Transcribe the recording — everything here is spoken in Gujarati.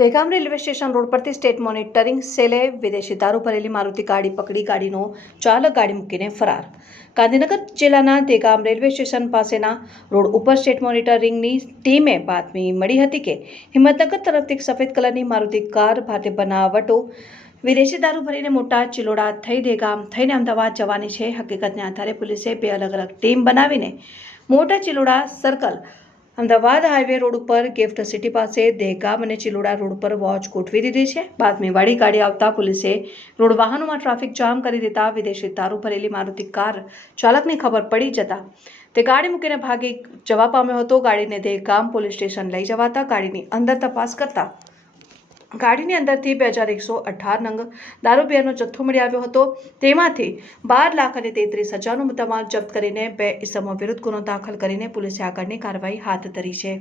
દહેગામ રેલવે સ્ટેશન રોડ પરથી સ્ટેટ મોનિટરિંગ સેલે વિદેશી દારૂ ભરેલી મારુતિ ગાડી પકડી ગાડીનો ચાલક ગાડી મૂકીને ફરાર. ગાંધીનગર જિલ્લાના દહેગામ રેલવે સ્ટેશન પાસેના રોડ ઉપર સ્ટેટ મોનિટરિંગની ટીમે બાતમી મળી હતી કે હિંમતનગર તરફથી એક સફેદ કલરની મારુતિ કાર ભારતીય બનાવટો વિદેશી દારૂ ભરીને મોટા ચિલોડા થઈ દેગામ થઈને અમદાવાદ જવાની છે. હકીકતને આધારે પોલીસે બે અલગ અલગ ટીમ બનાવીને મોટા Chiloda circle Ahmedabad highway road ઉપર ગિફ્ટ સિટી પાસે દેહગામ અને ચિલોડા રોડ પર વોચ ગોઠવી દીધી છે. બાતમીવાળી ગાડી આવતા પોલીસે રોડ વાહનોમાં ટ્રાફિક જામ કરી દેતા વિદેશી દારૂ ભરેલી મારુતિ કાર ચાલકને ખબર પડી જતા તે ગાડી મૂકીને ભાગી જવા પામ્યો હતો. ગાડીને દેહગામ પોલીસ સ્ટેશન લઈ જવાતા ગાડીની અંદર તપાસ કરતા ગાડીની અંદરથી બે હજાર એકસો અઢાર નંગ દારૂબિયાનો જથ્થો મળી આવ્યો હતો. તેમાંથી બાર લાખ અને તેત્રીસ હજારનો મુદ્દામાલ જપ્ત કરીને બે ઇસમો વિરુદ્ધ ગુનો દાખલ કરીને પોલીસે આગળની કાર્યવાહી હાથ ધરી છે.